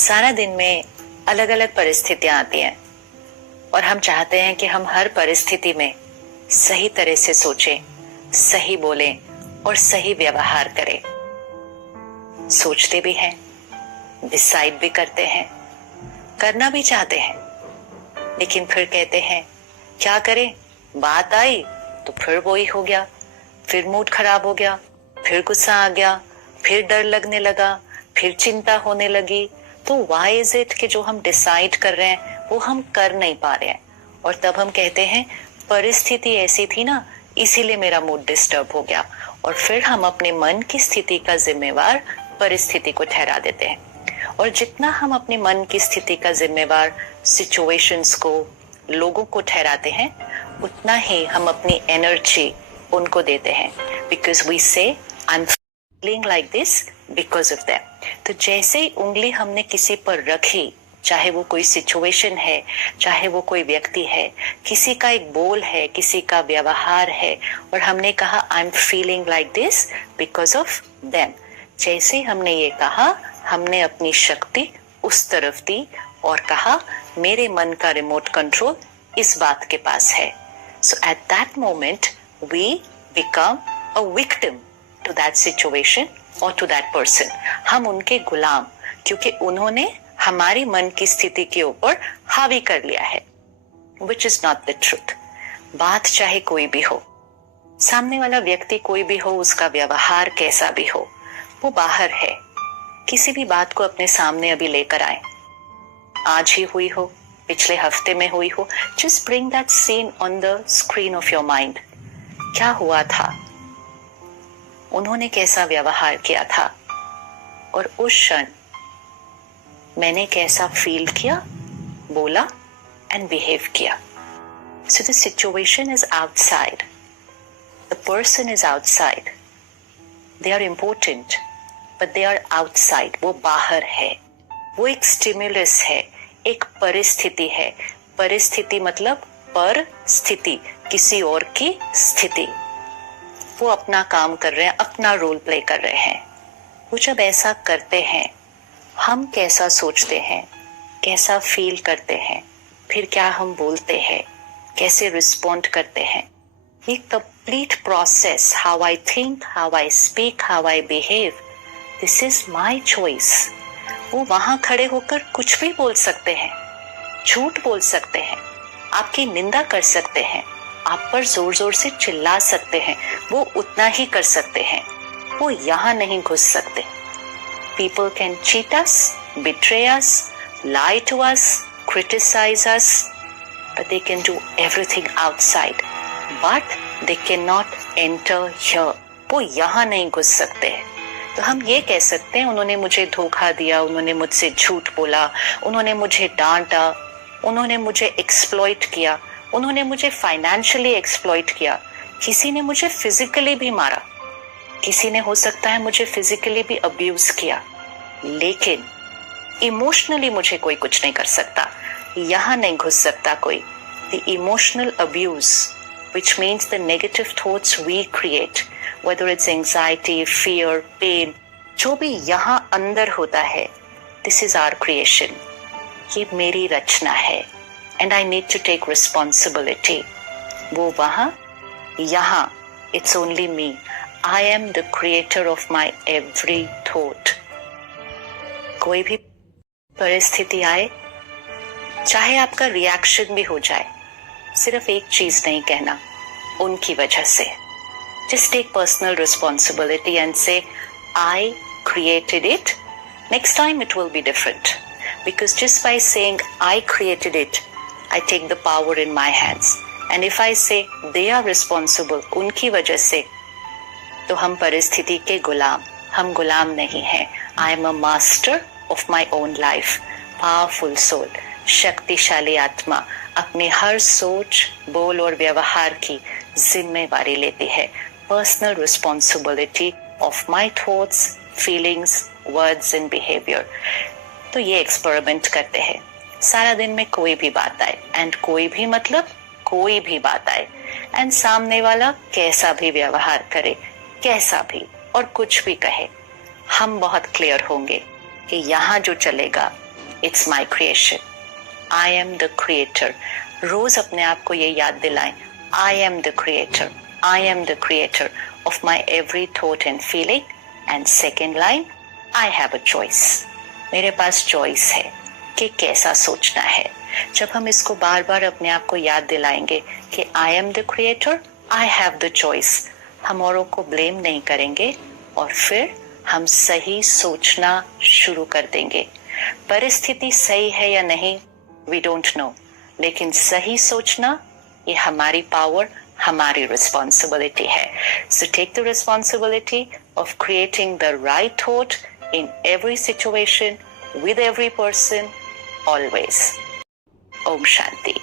सारा दिन में अलग अलग परिस्थितियां आती हैं और हम चाहते हैं कि हम हर परिस्थिति में सही तरह से सोचें, सही बोलें और सही व्यवहार करें। सोचते भी हैं, डिसाइड भी करते हैं, करना भी चाहते हैं, लेकिन फिर कहते हैं क्या करें, बात आई तो फिर वही हो गया, फिर मूड खराब हो गया, फिर गुस्सा आ गया, फिर डर लगने लगा, फिर चिंता होने लगी। तो व्हाई इज इट कि जो हम डिसाइड कर रहे हैं वो हम कर नहीं पा रहे हैं, और तब हम कहते हैं परिस्थिति ऐसी थी ना, इसीलिए मेरा मूड डिस्टर्ब हो गया। और फिर हम अपने मन की स्थिति का जिम्मेवार परिस्थिति को ठहरा देते हैं। और जितना हम अपने मन की स्थिति का जिम्मेवार सिचुएशंस को, लोगों को ठहराते हैं, उतना ही हम अपनी एनर्जी उनको देते हैं। बिकॉज वी से I am feeling like this because of that. तो जैसे ही उंगली हमने किसी पर रखी, चाहे वो कोई सिचुएशन है, चाहे वो कोई व्यक्ति है, किसी का एक बोल है, किसी का व्यवहार है, और हमने कहा I am feeling like this because of them, जैसे ही हमने ये कहा, हमने अपनी शक्ति उस तरफ दी और कहा मेरे मन का रिमोट कंट्रोल इस बात के पास है। So at that moment we become a victim to that situation और टू दैट पर्सन। हम उनके गुलाम, क्योंकि उन्होंने हमारी मन की स्थिति के ऊपर हावी कर लिया है, which is not the truth. बात चाहे कोई भी हो, सामने वाला व्यक्ति कोई भी हो, उसका व्यवहार कैसा भी हो, वो बाहर है। किसी भी बात को अपने सामने अभी लेकर आए, आज ही हुई हो, पिछले हफ्ते में हुई हो, just bring that scene on the screen of your mind. क्या हुआ था, उन्होंने कैसा व्यवहार किया था, और उस क्षण मैंने कैसा फील किया, बोला एंड बिहेव किया। So the situation is outside, the person is outside, they are important but they are outside. वो बाहर है, वो एक स्टिमुलस है, एक परिस्थिति है। परिस्थिति मतलब पर स्थिति, किसी और की स्थिति। वो अपना काम कर रहे हैं, अपना रोल प्ले कर रहे हैं। वो जब ऐसा करते हैं, हम कैसा सोचते हैं, कैसा फील करते हैं, फिर क्या हम बोलते हैं, कैसे रिस्पॉन्ड करते हैं, ये complete process, how I think, how I speak, how I behave, this is my choice. वो वहां खड़े होकर कुछ भी बोल सकते हैं, झूठ बोल सकते हैं, आपकी निंदा कर सकते हैं, आप पर जोर जोर से चिल्ला सकते हैं, वो उतना ही कर सकते हैं। वो यहाँ नहीं घुस सकते। People can cheat us, betray us, lie to us, criticize us, but they can do everything outside. But they cannot enter here. वो यहाँ नहीं घुस सकते हैं। तो हम ये कह सकते हैं उन्होंने मुझे धोखा दिया, उन्होंने मुझसे झूठ बोला, उन्होंने मुझे डांटा, उन्होंने मुझे एक्सप्लॉइट किया, उन्होंने मुझे फाइनेंशियली एक्सप्लॉइट किया, किसी ने मुझे फिजिकली भी मारा, किसी ने हो सकता है मुझे फिजिकली भी अब्यूज किया, लेकिन इमोशनली मुझे कोई कुछ नहीं कर सकता। यहाँ नहीं घुस सकता कोई। The emotional abuse, which means the negative thoughts we create, whether it's anxiety, fear, pain, जो भी यहाँ अंदर होता है, this is our creation. ये मेरी रचना है, and I need to take responsibility. वो वहाँ, यहाँ, it's only me. I am the creator of my every thought. कोई भी परिस्थिति आए, चाहे आपका रिएक्शन भी हो जाए, सिर्फ एक चीज नहीं कहना, उनकी वजह से। Just take personal responsibility and say, I created it. Next time it will be different. Because just by saying I created it, I take the power in my hands. And if I say they are responsible, उनकी वजह से, तो हम परिस्थिति के गुलाम, हम गुलाम नहीं हैं। I am a master of my own life. Powerful soul, शक्तिशाली आत्मा अपने हर सोच, बोल और व्यवहार की जिम्मेवारी लेती है। Personal responsibility of my thoughts, feelings, words and behavior. तो ये एक्सपेरिमेंट करते हैं। सारा दिन में कोई भी बात आए, एंड कोई भी मतलब कोई भी बात आए, एंड सामने वाला कैसा भी व्यवहार करे, कैसा भी और कुछ भी कहे, हम बहुत क्लियर होंगे कि यहाँ जो चलेगा it's my creation, I am the creator. रोज अपने आप को ये याद दिलाएं, I am the creator, I am the creator of my every thought and feeling. And second line, I have a choice, मेरे पास चॉइस है कि कैसा सोचना है। जब हम इसको बार बार अपने आप को याद दिलाएंगे कि आई am the creator, I have the choice, हम औरों को ब्लेम नहीं करेंगे और फिर हम सही सोचना शुरू कर देंगे। परिस्थिति सही है या नहीं, वी डोंट नो, लेकिन सही सोचना ये हमारी पावर, हमारी रिस्पॉन्सिबिलिटी है। So take the responsibility of creating the right thought in every situation, with every person, always. Om Shanti.